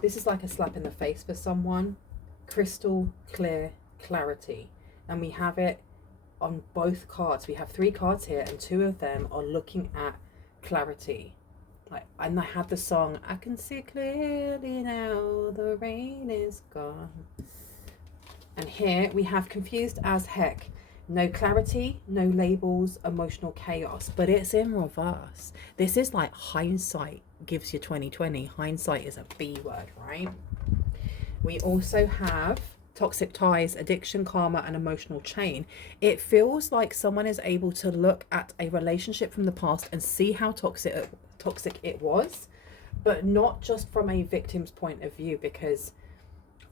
This is like a slap in the face for someone. Crystal clear clarity. And we have it on both cards. We have 3 cards here, and 2 of them are looking at clarity. Like, and I have the song, I can see clearly now, the rain is gone. And here we have confused as heck. No clarity, no labels, emotional chaos, but it's in reverse. This is like hindsight gives you 2020. Hindsight is a B word, right? We also have toxic ties, addiction, karma, and emotional chain. It feels like someone is able to look at a relationship from the past and see how toxic it was, but not just from a victim's point of view, because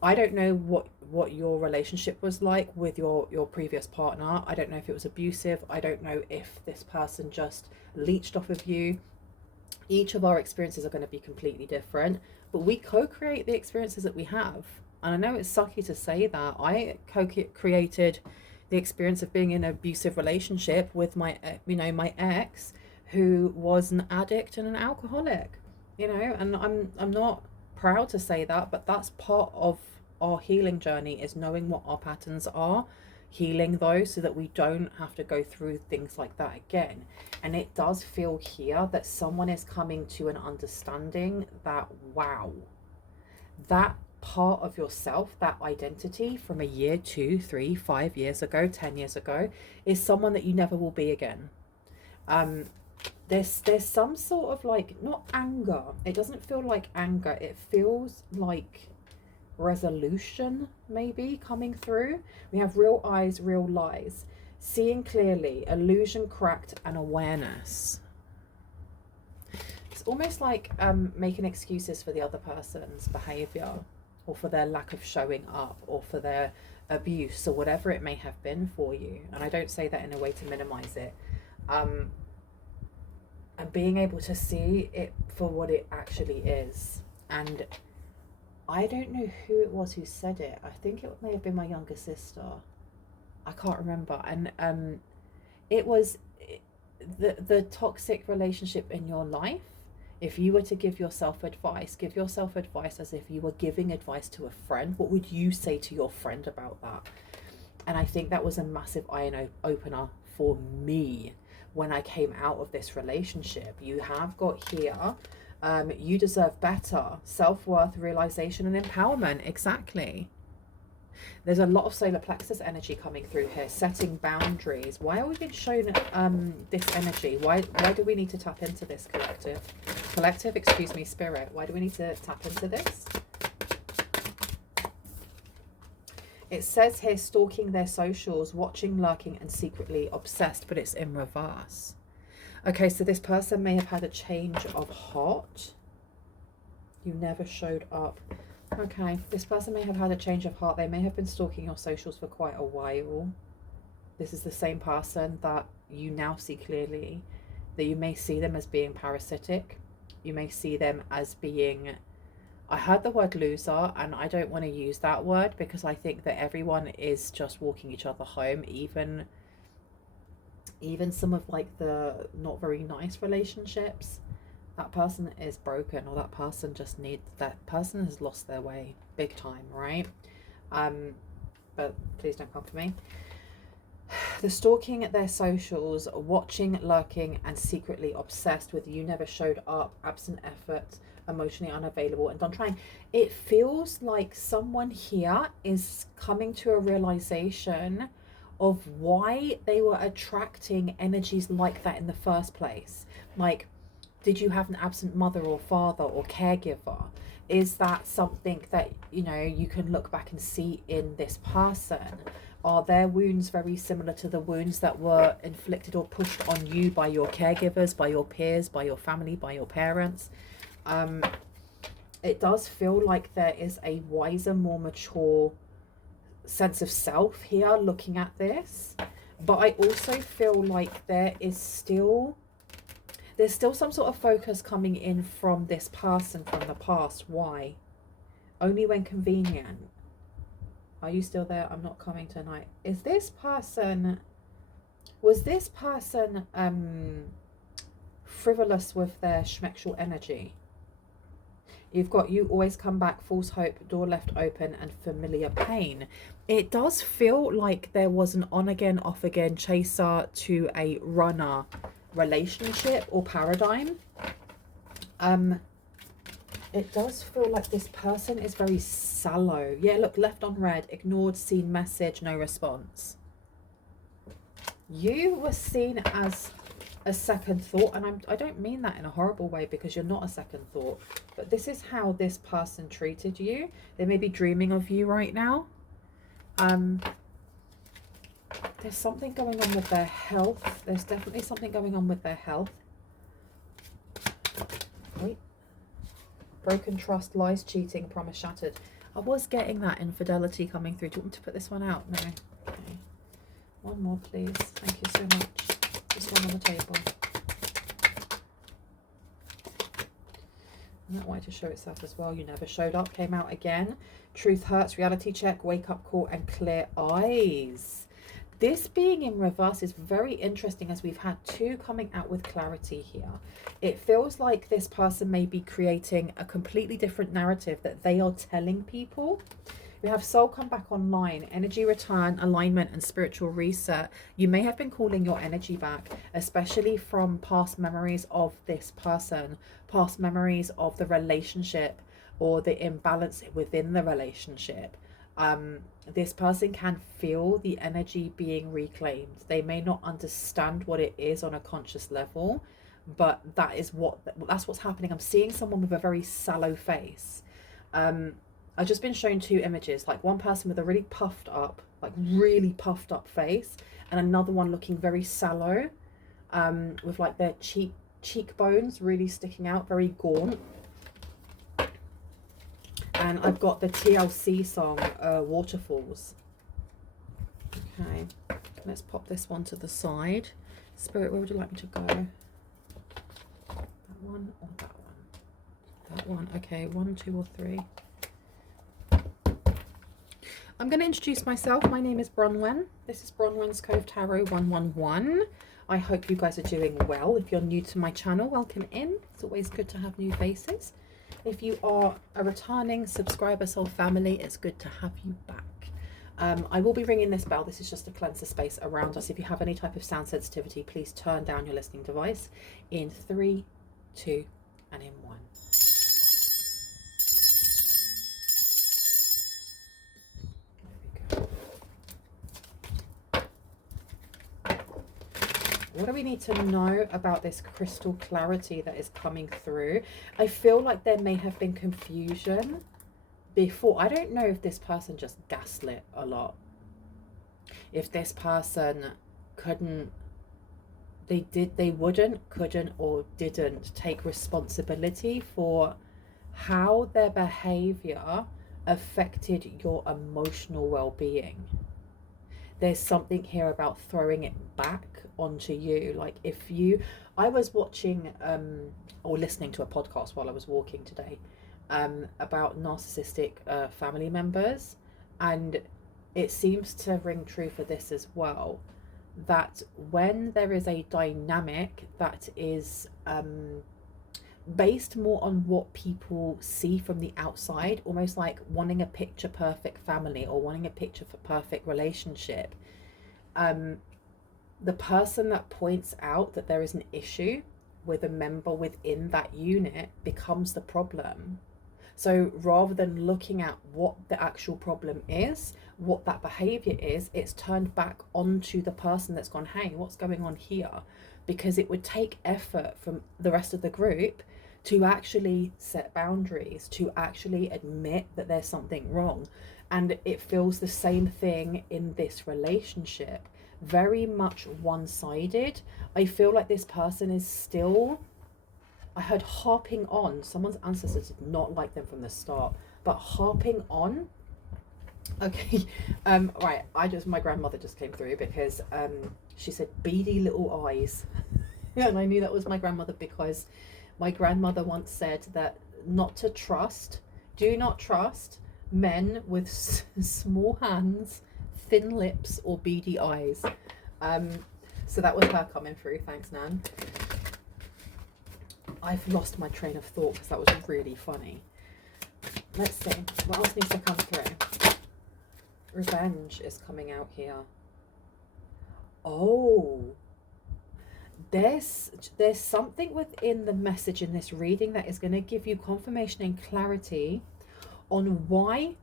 I don't know what your relationship was like with your previous partner. I don't know if it was abusive. I don't know if this person just leached off of you. Each of our experiences are going to be completely different, but we co-create the experiences that we have. And I know it's sucky to say that. I co-created the experience of being in an abusive relationship with my my ex, who was an addict and an alcoholic, and I'm not proud to say that, but that's part of our healing journey, is knowing what our patterns are, healing those so that we don't have to go through things like that again. And it does feel here that someone is coming to an understanding that, wow, that part of yourself, that identity from a year, 2, 3, 5 years ago, 10 years ago, is someone that you never will be again. There's some sort of like, not anger, it doesn't feel like anger, it feels like resolution maybe coming through. We have real eyes, real lies, seeing clearly, illusion cracked, and awareness. It's almost like making excuses for the other person's behavior, or for their lack of showing up, or for their abuse, or whatever it may have been for you. And I don't say that in a way to minimize it. And being able to see it for what it actually is. And I don't know who it was who said it. I think it may have been my younger sister. I can't remember. And it was the toxic relationship in your life. If you were to give yourself advice as if you were giving advice to a friend. What would you say to your friend about that? And I think that was a massive eye opener for me when I came out of this relationship. You have got here, you deserve better, self-worth, realization, and empowerment. Exactly. There's a lot of solar plexus energy coming through here, setting boundaries. Why are we being shown this energy? Why do we need to tap into this, collective, excuse me, spirit? Why do we need to tap into this? It says here, stalking their socials, watching, lurking, and secretly obsessed, but it's in reverse. Okay, so this person may have had a change of heart. You never showed up. Okay, this person may have had a change of heart. They may have been stalking your socials for quite a while. This is the same person that you now see clearly, that you may see them as being parasitic. You may see them as being... I heard the word loser, and I don't want to use that word because I think that everyone is just walking each other home, even some of like the not very nice relationships. That person is broken, or that person has lost their way big time, right? But please don't come for me. The stalking at their socials, watching, lurking, and secretly obsessed with you never showed up, absent effort, emotionally unavailable, and done trying. It feels like someone here is coming to a realization of why they were attracting energies like that in the first place. Like, did you have an absent mother or father or caregiver? Is that something that you can look back and see in this person? Are their wounds very similar to the wounds that were inflicted or pushed on you by your caregivers, by your peers, by your family, by your parents? It does feel like there is a wiser, more mature sense of self here looking at this. But I also feel like there's still some sort of focus coming in from this person from the past. Why? Only when convenient. Are you still there? I'm not coming tonight. Was this person frivolous with their Schexual energy? You've got you always come back, false hope, door left open, and familiar pain. It does feel like there was an on again, off again chaser to a runner relationship or paradigm. It does feel like this person is very sallow. Yeah, look, left on red, ignored, seen message, no response. You were seen as a second thought, and I don't mean that in a horrible way, because you're not a second thought, but this is how this person treated you. They may be dreaming of you right now. There's something going on with their health. There's definitely something going on with their health. Wait. Broken trust, lies, cheating, promise shattered. I was getting that infidelity coming through. Do you want me to put this one out? No. Okay. One more, please. Thank you so much. This one on the table. And that wanted to show itself as well. You never showed up. Came out again. Truth hurts. Reality check. Wake up call. And clear eyes. This being in reverse is very interesting, as we've had two coming out with clarity here. It feels like this person may be creating a completely different narrative that they are telling people. We have soul come back online, energy return, alignment, and spiritual reset. You may have been calling your energy back, especially from past memories of this person, past memories of the relationship or the imbalance within the relationship. This person can feel the energy being reclaimed. They may not understand what it is on a conscious level, but that's what's happening. I'm seeing someone with a very sallow face. I've just been shown two images, like one person with a really puffed up face, and another one looking very sallow, with like their cheekbones really sticking out, very gaunt. And I've got the TLC song, Waterfalls. Okay, let's pop this one to the side. Spirit, where would you like me to go? That one or that one? That one. Okay, 1, 2, or 3. I'm going to introduce myself. My name is Bronwyn. This is Bronwyn's Cove Tarot 111. I hope you guys are doing well. If you're new to my channel, welcome in. It's always good to have new faces. If you are a returning subscriber, soul family, it's good to have you back. I will be ringing this bell. This is just to cleanse the space around us. If you have any type of sound sensitivity, please turn down your listening device in 3, 2, and in 1. What do we need to know about this crystal clarity that is coming through? I feel like there may have been confusion before. I don't know if this person just gaslit a lot. If this person couldn't, couldn't, or didn't take responsibility for how their behavior affected your emotional well-being. There's something here about throwing it back onto you. Like I was watching or listening to a podcast while I was walking today about narcissistic family members, and it seems to ring true for this as well, that when there is a dynamic that is based more on what people see from the outside, almost like wanting a picture perfect family or wanting a picture for perfect relationship, the person that points out that there is an issue with a member within that unit becomes the problem. So rather than looking at what the actual problem is, what that behavior is, it's turned back onto the person that's gone, hey, what's going on here? Because it would take effort from the rest of the group to actually set boundaries, to actually admit that there's something wrong. And it feels the same thing in this relationship. Very much one-sided. I feel like this person is still, I heard harping on. Someone's ancestors did not like them from the start, but harping on. Okay, right, my grandmother just came through because she said beady little eyes. And I knew that was my grandmother, because my grandmother once said that do not trust men with small hands, thin lips, or beady eyes. So that was her coming through. Thanks, Nan. I've lost my train of thought because that was really funny. Let's see. What else needs to come through? Revenge is coming out here. Oh. There's something within the message in this reading that is going to give you confirmation and clarity on why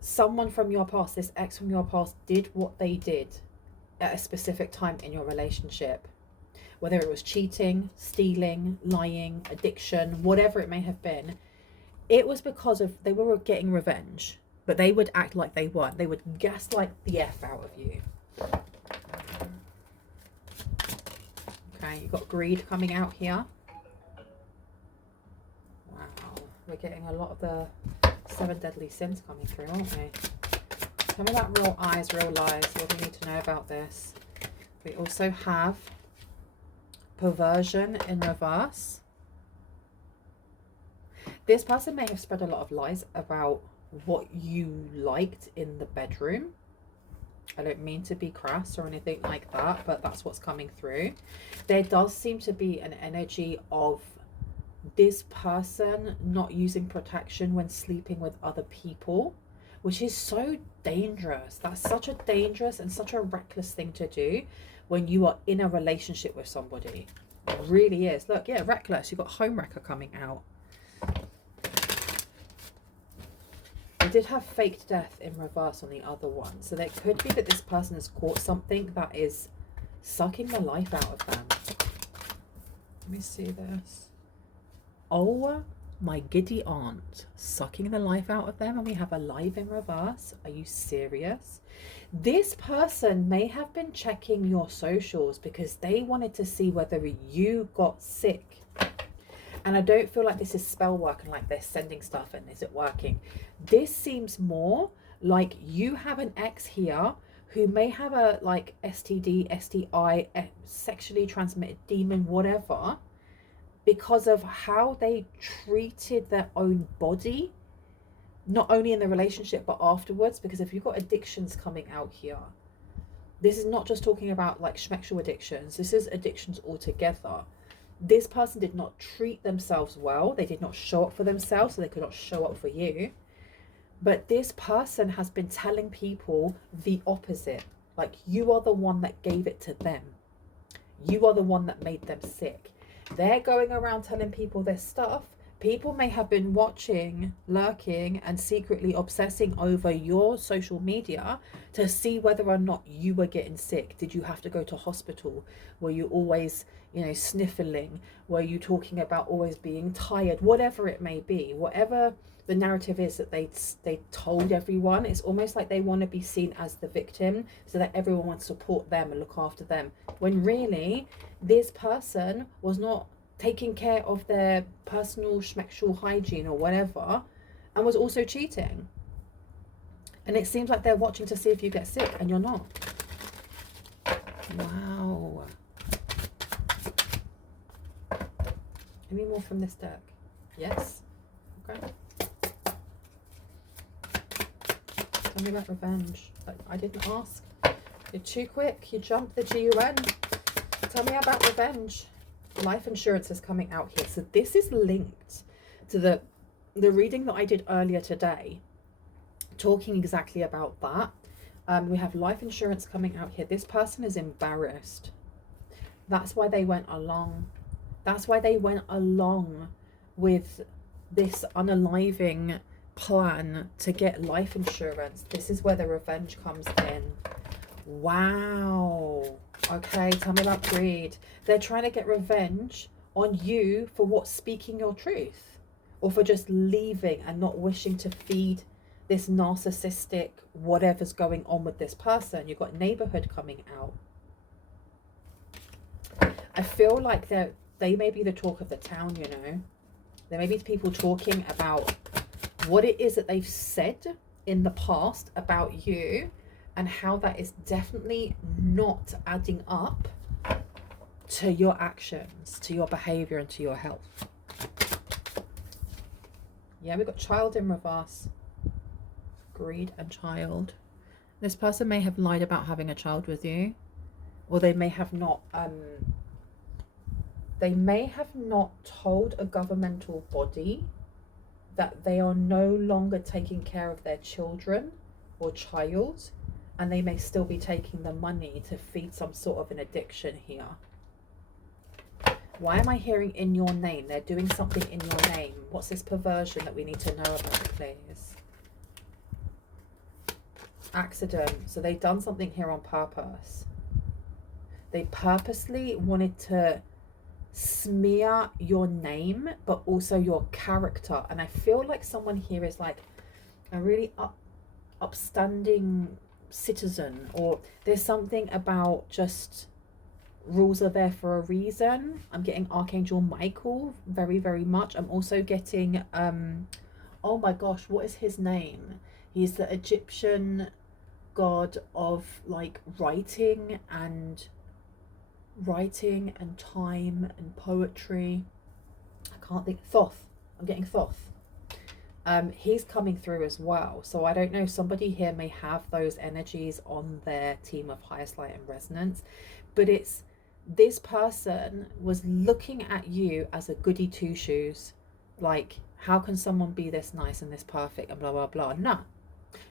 someone from your past, this ex from your past, did what they did at a specific time in your relationship. Whether it was cheating, stealing, lying, addiction, whatever it may have been, it was because of they were getting revenge, but they would act like they weren't. They would gaslight the F out of you. Okay, you've got greed coming out here. Wow, we're getting a lot of the 7 deadly sins coming through, aren't we? Tell me about real eyes, real lies. What do you need to know about this? We also have perversion in reverse. This person may have spread a lot of lies about what you liked in the bedroom. I don't mean to be crass or anything like that, but that's what's coming through. There does seem to be an energy of this person not using protection when sleeping with other people, which is so dangerous. That's such a dangerous and such a reckless thing to do when you are in a relationship with somebody. It really is. Look, yeah, reckless. You've got homewrecker coming out. I did have faked death in reverse on the other one. So there could be that this person has caught something that is sucking the life out of them. Let me see this. Oh my giddy aunt, sucking the life out of them, and we have alive in reverse. Are you serious? This person may have been checking your socials because they wanted to see whether you got sick. And I don't feel like this is spell work and like they're sending stuff and is it working? This seems more like you have an ex here who may have a like STD, STI, sexually transmitted demon, whatever, because of how they treated their own body, not only in the relationship but afterwards. Because if you've got addictions coming out here, this is not just talking about like Schexual addictions, this is addictions altogether. This person did not treat themselves well. They did not show up for themselves, so they could not show up for you. But this person has been telling people the opposite. Like, you are the one that gave it to them. You are the one that made them sick. They're going around telling people this stuff. People may have been watching, lurking, and secretly obsessing over your social media to see whether or not you were getting sick. Did you have to go to hospital? Were you always, sniffling? Were you talking about always being tired? Whatever it may be, whatever the narrative is that they told everyone, it's almost like they want to be seen as the victim so that everyone wants to support them and look after them. When really, this person was not taking care of their personal Schexual hygiene or whatever, and was also cheating. And it seems like they're watching to see if you get sick, and you're not. Wow. Any more from this deck? Yes? Okay. Tell me about revenge. I didn't ask. You're too quick. You jumped the GUN. Tell me about revenge. Life insurance is coming out here. So this is linked to the reading that I did earlier today, talking exactly about that. We have life insurance coming out here. This person is embarrassed. That's why they went along. That's why they went along with this unaliving plan to get life insurance. This is where the revenge comes in. Wow. Okay, tell me about greed. They're trying to get revenge on you for what, speaking your truth, or for just leaving and not wishing to feed this narcissistic whatever's going on with this person. You've got neighborhood coming out. I feel like they may be the talk of the town, There may be people talking about what it is that they've said in the past about you, and how that is definitely not adding up to your actions, to your behavior, and to your health. Yeah, we've got child in reverse. Greed and child. This person may have lied about having a child with you, or they may have not told a governmental body that they are no longer taking care of their children or child, and they may still be taking the money to feed some sort of an addiction here. Why am I hearing in your name? They're doing something in your name. What's this perversion that we need to know about, please? Accident. So they've done something here on purpose. They purposely wanted to smear your name, but also your character. And I feel like someone here is like a really upstanding citizen, or there's something about just rules are there for a reason. I'm getting Archangel Michael very, very much. I'm also getting oh my gosh, what is his name? He's the Egyptian god of like writing and time and poetry. I can't think. Thoth. I'm getting Thoth. He's coming through as well. So I don't know, somebody here may have those energies on their team of highest light and resonance, but it's this person was looking at you as a goody two shoes. Like, how can someone be this nice and this perfect and blah blah blah? No.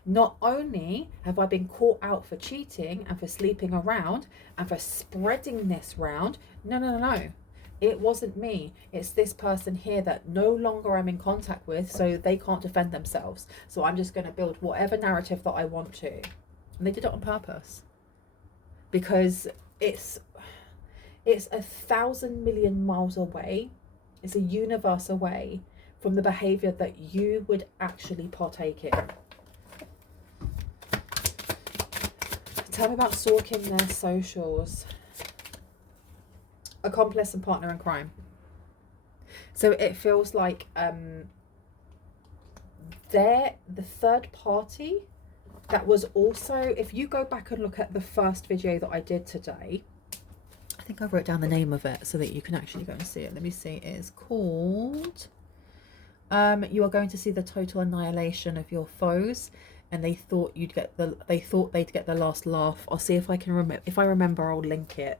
Not only have I been caught out for cheating and for sleeping around and for spreading this round, no. It wasn't me. It's this person here that no longer I'm in contact with, so they can't defend themselves. So I'm just going to build whatever narrative that I want to. And they did it on purpose. Because it's 1,000 million miles away. It's a universe away from the behavior that you would actually partake in. Tell me about stalking their socials. Accomplice and partner in crime. So it feels like they're the third party that was also, if you go back and look at the first video that I did today, I think I wrote down the name of it so that you can actually go and see it. Let me see. It is called you are going to see the total annihilation of your foes, and they thought they'd get the last laugh. I'll see if I can remember. If I remember, I'll link it.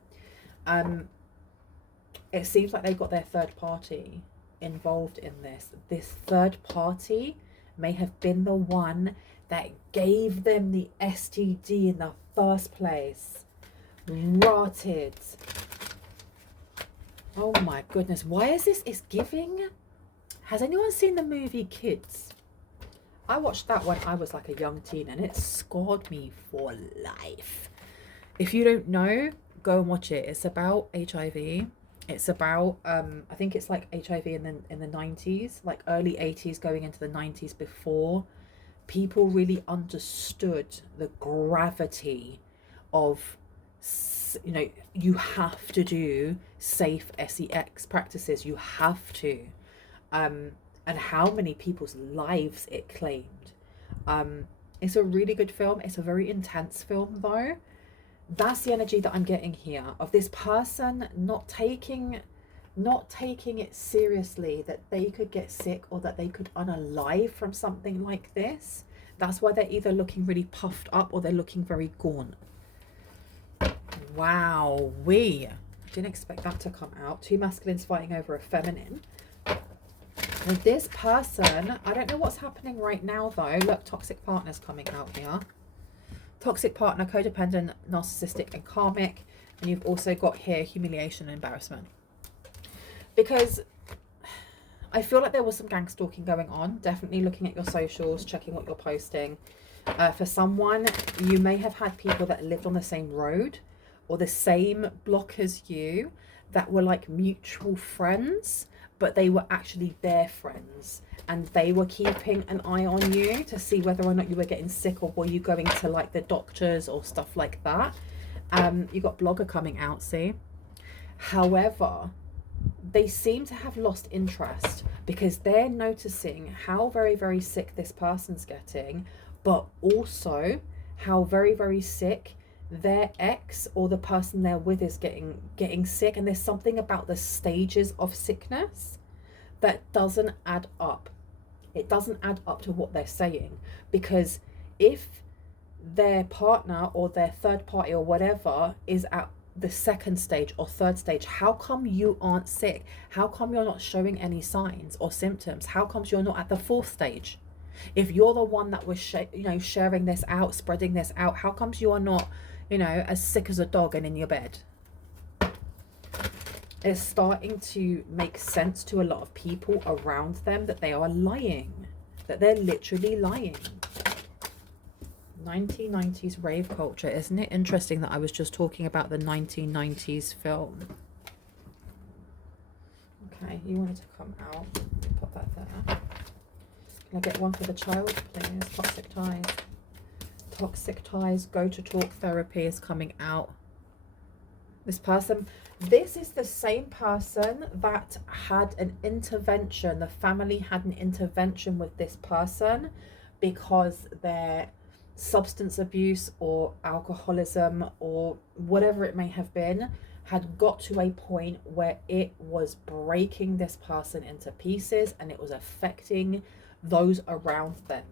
It seems like they've got their third party involved in this. This third party may have been the one that gave them the STD in the first place. Rotted. Oh my goodness. Why is this? It's giving. Has anyone seen the movie Kids? I watched that when I was like a young teen and it scarred me for life. If you don't know, go and watch it. It's about HIV. It's about I think it's like HIV in the 90s, like early 80s going into the 90s, before people really understood the gravity of, you know, you have to do safe sex practices, you have to, and how many people's lives it claimed. It's a really good film. It's a very intense film though. That's the energy that I'm getting here, of this person not taking it seriously, that they could get sick or that they could unalive from something like this. That's why they're either looking really puffed up or they're looking very gaunt. Wow, we didn't expect that to come out. Two masculines fighting over a feminine. With this person, I don't know what's happening right now though. Look, toxic partners coming out here. Toxic partner, codependent, narcissistic and karmic. And you've also got here humiliation and embarrassment. Because I feel like there was some gang stalking going on. Definitely looking at your socials, checking what you're posting. For someone, you may have had people that lived on the same road or the same block as you that were like mutual friends, but they were actually their friends. And they were keeping an eye on you to see whether or not you were getting sick or were you going to like the doctors or stuff like that. You got blogger coming out, see? However, they seem to have lost interest because they're noticing how very, very sick this person's getting, but also how very, very sick their ex or the person they're with is getting sick. And there's something about the stages of sickness that doesn't add up. It doesn't add up to what they're saying, because if their partner or their third party or whatever is at the second stage or third stage. How come you aren't sick? How come you're not showing any signs or symptoms? How comes you're not at the fourth stage? If you're the one that was sharing this out, spreading this out, how comes you are not, as sick as a dog and in your bed? It's starting to make sense to a lot of people around them that they are lying, that they're literally lying. 1990s rave culture. Isn't it interesting that I was just talking about the 1990s film? Okay, you wanted to come out. Put that there. Can I get one for the child, please? Toxic ties. Toxic ties. Go to talk therapy is coming out. This person, this is the same person that had an intervention. The family had an intervention with this person because their substance abuse or alcoholism or whatever it may have been had got to a point where it was breaking this person into pieces and it was affecting those around them.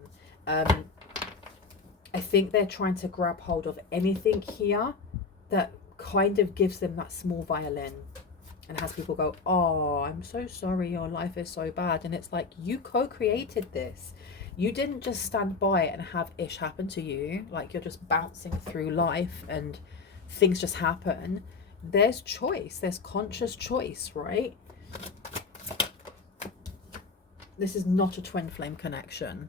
I think they're trying to grab hold of anything here that kind of gives them that small violin and has people go, oh, I'm so sorry, your life is so bad. And it's like, you co-created this. You didn't just stand by and have ish happen to you, like you're just bouncing through life and things just happen. There's choice, there's conscious choice, right? This is not a twin flame connection.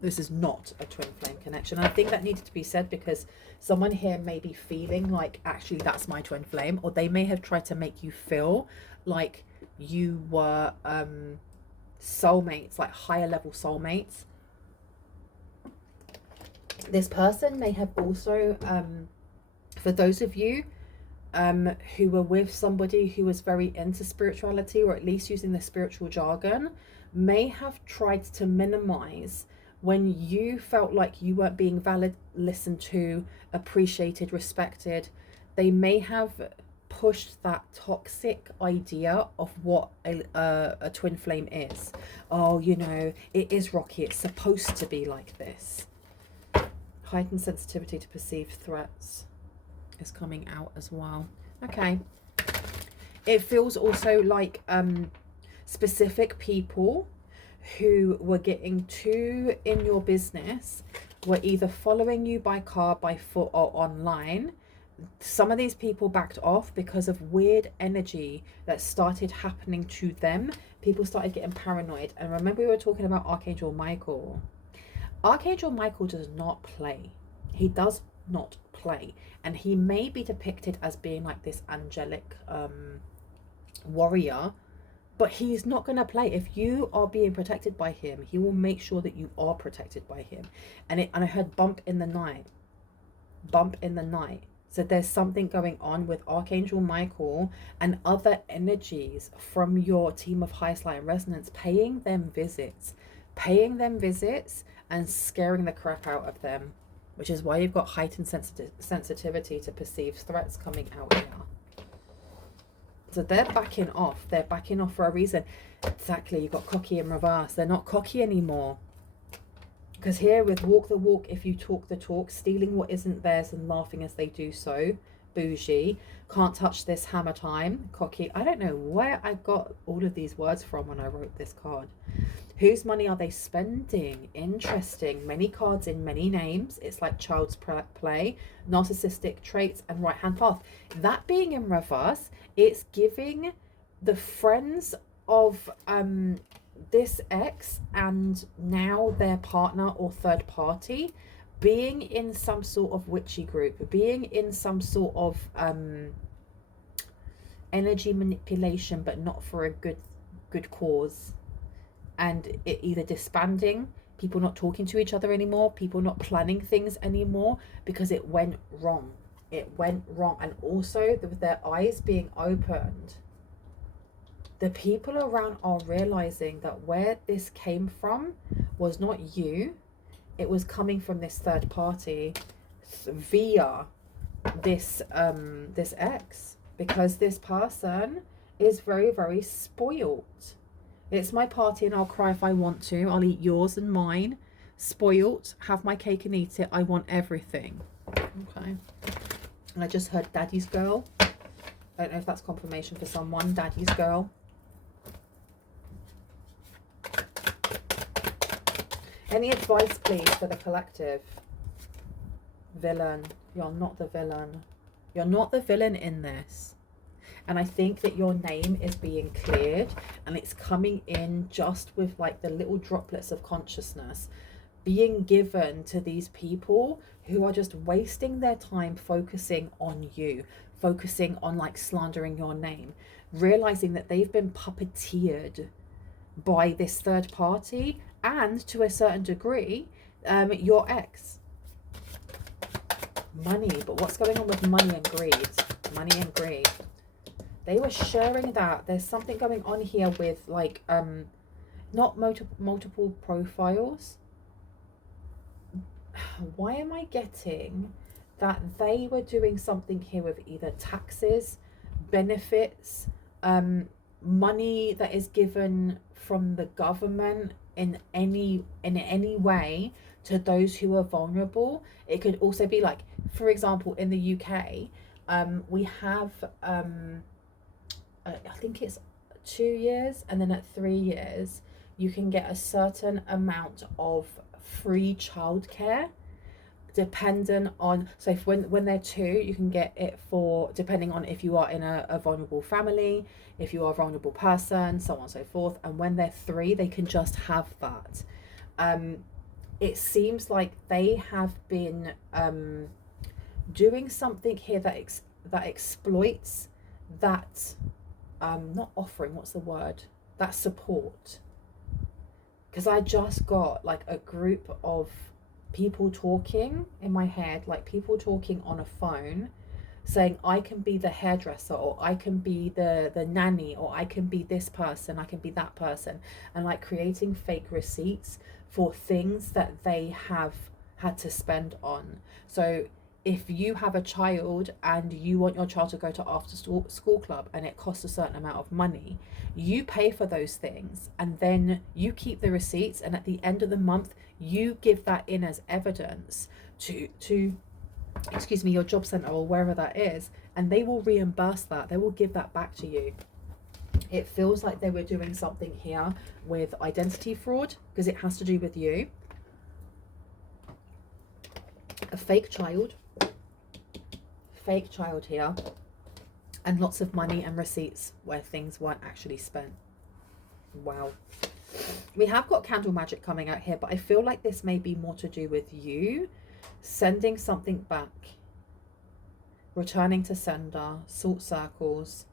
This is not a twin flame connection. And I think that needed to be said because someone here may be feeling like, actually, that's my twin flame, or they may have tried to make you feel like you were soulmates, like higher level soulmates. This person may have also, for those of you who were with somebody who was very into spirituality, or at least using the spiritual jargon, may have tried to minimize when you felt like you weren't being valid, listened to, appreciated, respected. They may have pushed that toxic idea of what a twin flame is. Oh, it is rocky. It's supposed to be like this. Heightened sensitivity to perceived threats is coming out as well. Okay. It feels also like specific people who were getting too in your business were either following you by car, by foot, or online. Some of these people backed off because of weird energy that started happening to them. People started getting paranoid. And remember, we were talking about Archangel Michael. Archangel Michael does not play. He does not play. And he may be depicted as being like this angelic warrior, but he's not going to play. If you are being protected by him, he will make sure that you are protected by him. And I heard bump in the night. Bump in the night. So there's something going on with Archangel Michael and other energies from your team of highest light and resonance, paying them visits and scaring the crap out of them, which is why you've got heightened sensitivity to perceived threats coming out here. So they're backing off. They're backing off for a reason. Exactly. You've got cocky in reverse. They're not cocky anymore. Because here with walk the walk, if you talk the talk, stealing what isn't theirs and laughing as they do so. Bougie. Can't touch this, hammer time. Cocky. I don't know where I got all of these words from when I wrote this card. Whose money are they spending? Interesting. Many cards in many names. It's like child's play, narcissistic traits, and right hand path. That being in reverse, it's giving the friends of this ex and now their partner or third party being in some sort of witchy group, being in some sort of energy manipulation, but not for a good cause. And it either disbanding, people not talking to each other anymore, people not planning things anymore because it went wrong. It went wrong. And also with their eyes being opened, the people around are realizing that where this came from was not you. It was coming from this third party via this this ex, because this person is very, very spoilt. It's my party and I'll cry if I want to. I'll eat yours and mine. Spoilt, have my cake and eat it. I want everything. Okay. And I just heard daddy's girl. I don't know if that's confirmation for someone. Daddy's girl. Any advice, please, for the collective? Villain. You're not the villain. You're not the villain in this. And I think that your name is being cleared, and it's coming in just with like the little droplets of consciousness being given to these people who are just wasting their time focusing on you, focusing on like slandering your name, realizing that they've been puppeteered by this third party and to a certain degree your ex. Money. But what's going on with money and greed? Money and greed. They were sharing that there's something going on here with like not multiple profiles. Why am I getting that they were doing something here with either taxes, benefits, money that is given from the government in any way to those who are vulnerable? It could also be like, for example, in the UK, we have I think it's 2 years, and then at 3 years you can get a certain amount of free childcare, dependent on, so if when they're 2, you can get it for, depending on if you are in a vulnerable family, if you are a vulnerable person, so on and so forth. And when they're 3, they can just have that. It seems like they have been doing something here that exploits that not offering, what's the word, that support. Because I just got like a group of people talking in my head, like people talking on a phone, saying I can be the hairdresser, or I can be the nanny, or I can be this person, I can be that person, and like creating fake receipts for things that they have had to spend on. So if you have a child and you want your child to go to after school club and it costs a certain amount of money, you pay for those things and then you keep the receipts, and at the end of the month you give that in as evidence to excuse me, your job center or wherever that is, and they will reimburse that, they will give that back to you. It feels like they were doing something here with identity fraud, because it has to do with you. A fake child here, and lots of money and receipts where things weren't actually spent. Wow. We have got candle magic coming out here, but I feel like this may be more to do with you sending something back, returning to sender, salt circles,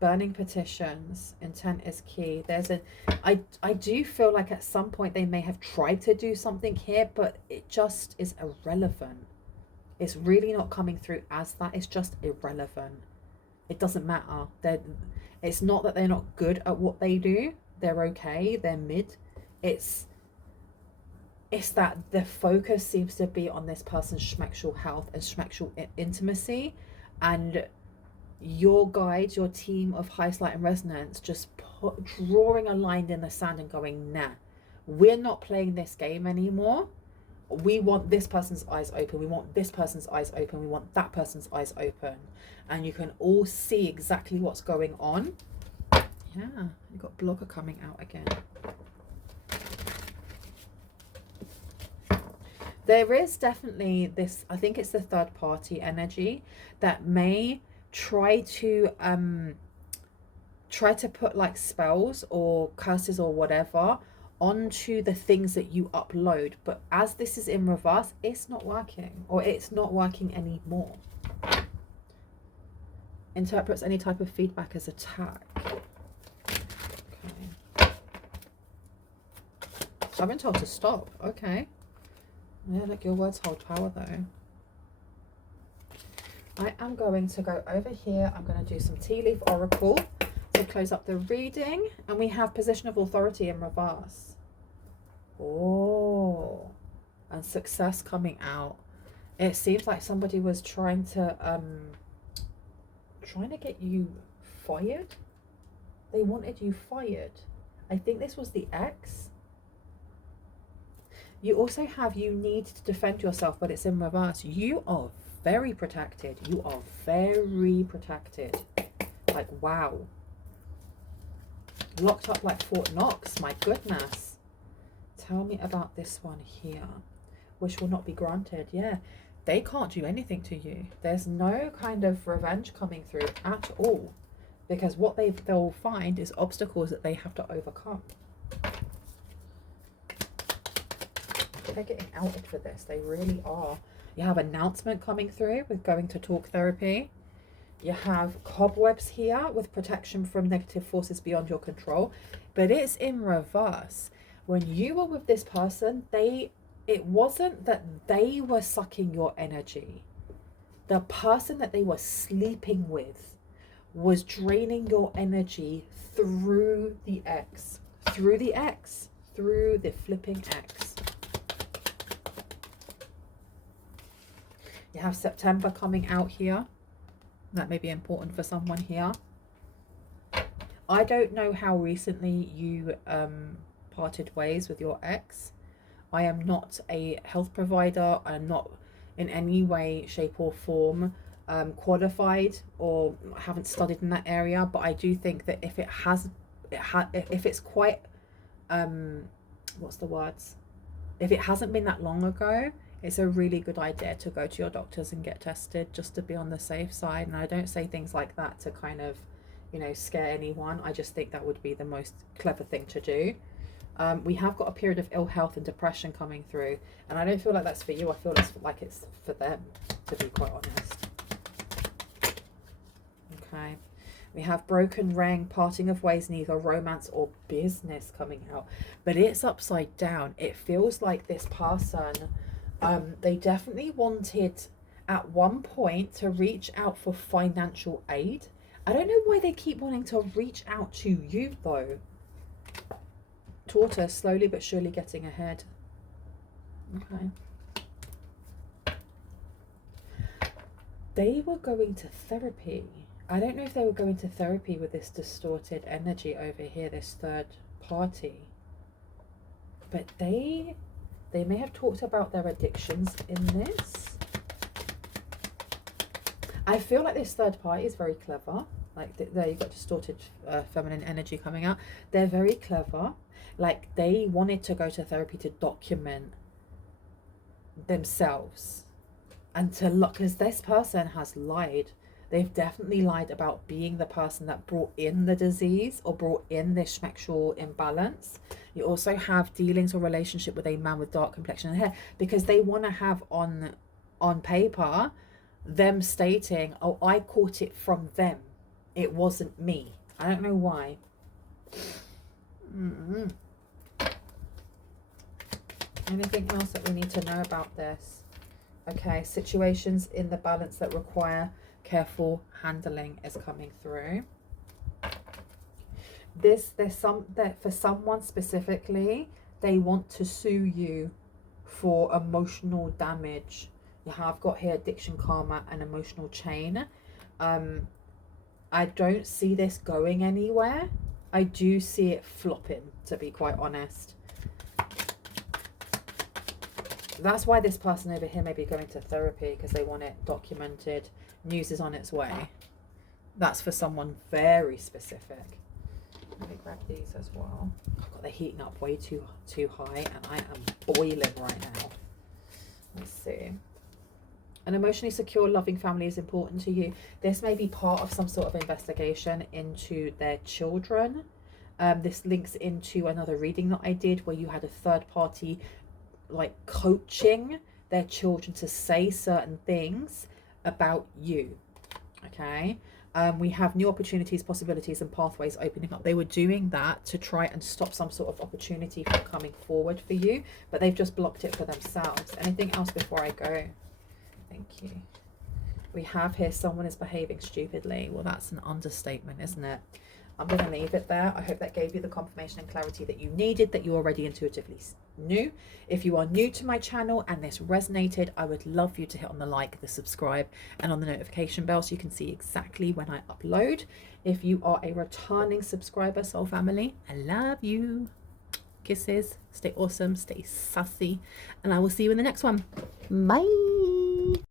burning petitions. Intent is key. There's I do feel like at some point they may have tried to do something here, but it just is irrelevant. It's really not coming through as that. It's just irrelevant. It doesn't matter. It's not that they're not good at what they do. They're okay. They're mid. It's that the focus seems to be on this person's schmexual health and schmexual intimacy, and your guides, your team of highest light and resonance, just drawing a line in the sand and going, nah, we're not playing this game anymore. We want this person's eyes open, we want this person's eyes open, we want that person's eyes open, and you can all see exactly what's going on. Yeah, you got blogger coming out again. There is definitely this, I think it's the third party energy that may try to put like spells or curses or whatever onto the things that you upload, but as this is in reverse, it's not working, or it's not working anymore. Interprets any type of feedback as attack. Okay. I've been told to stop. Okay. Yeah, like your words hold power though. I am going to go over here. I'm going to do some tea leaf oracle to close up the reading, and we have position of authority in reverse. Oh, and success coming out. It seems like somebody was trying to get you fired. They wanted you fired. I think this was the ex. You also have, you need to defend yourself, but it's in reverse. You are very protected. You are very protected. Like, wow. Locked up like Fort Knox. My goodness. Tell me about this one here. Wish will not be granted. Yeah. They can't do anything to you. There's no kind of revenge coming through at all. Because what they'll find is obstacles that they have to overcome. They're getting outed for this. They really are. You have announcement coming through with going to talk therapy. You have cobwebs here with protection from negative forces beyond your control. But it's in reverse. When you were with this person, it wasn't that they were sucking your energy. The person that they were sleeping with was draining your energy through the X. Through the X. Through the flipping X. You have September coming out here. That may be important for someone here. I don't know how recently you parted ways with your ex. I am not a health provider. I'm not in any way, shape or form qualified, or haven't studied in that area. But I do think that if if it's quite what's the words? If it hasn't been that long ago, it's a really good idea to go to your doctors and get tested, just to be on the safe side. And I don't say things like that to kind of, you know, scare anyone. I just think that would be the most clever thing to do. We have got a period of ill health and depression coming through, and I don't feel like that's for you. I feel like it's for them, to be quite honest. Okay. We have broken ring, parting of ways in either romance or business coming out, but it's upside down. It feels like this person, they definitely wanted at one point to reach out for financial aid. I don't know why they keep wanting to reach out to you though. Tortoise, slowly but surely getting ahead. Okay. They were going to therapy. I don't know if they were going to therapy with this distorted energy over here, this third party. But they may have talked about their addictions in this. I feel like this third party is very clever. Like, there you've got distorted feminine energy coming out. They're very clever. Like, they wanted to go to therapy to document themselves. And to look, because this person has lied. They've definitely lied about being the person that brought in the disease or brought in this Schexual imbalance. You also have dealings or relationship with a man with dark complexion and hair, because they want to have on paper them stating, oh, I caught it from them. It wasn't me. I don't know why. Anything else that we need to know about this? Okay, situations in the balance that require careful handling is coming through. For someone specifically, they want to sue you for emotional damage. You have got here addiction, karma, and emotional chain. I don't see this going anywhere. I do see it flopping, to be quite honest. That's why this person over here may be going to therapy, because they want it documented. News is on its way. That's for someone very specific. Let me grab these as well. I've got the heating up way too high, and I am boiling right now. Let's see. An emotionally secure, loving family is important to you. This may be part of some sort of investigation into their children. This links into another reading that I did, where you had a third party like coaching their children to say certain things about you. Okay. We have new opportunities, possibilities, and pathways opening up. They were doing that to try and stop some sort of opportunity from coming forward for you, but they've just blocked it for themselves. Anything else before I go? Thank you. We have here someone is behaving stupidly. Well, that's an understatement, isn't it? I'm going to leave it there. I hope that gave you the confirmation and clarity that you needed, that you already intuitively knew. If you are new to my channel and this resonated, I would love you to hit on the like, the subscribe, and on the notification bell so you can see exactly when I upload. If you are a returning subscriber, soul family, I love you. Kisses. Stay awesome. Stay sassy. And I will see you in the next one. Bye.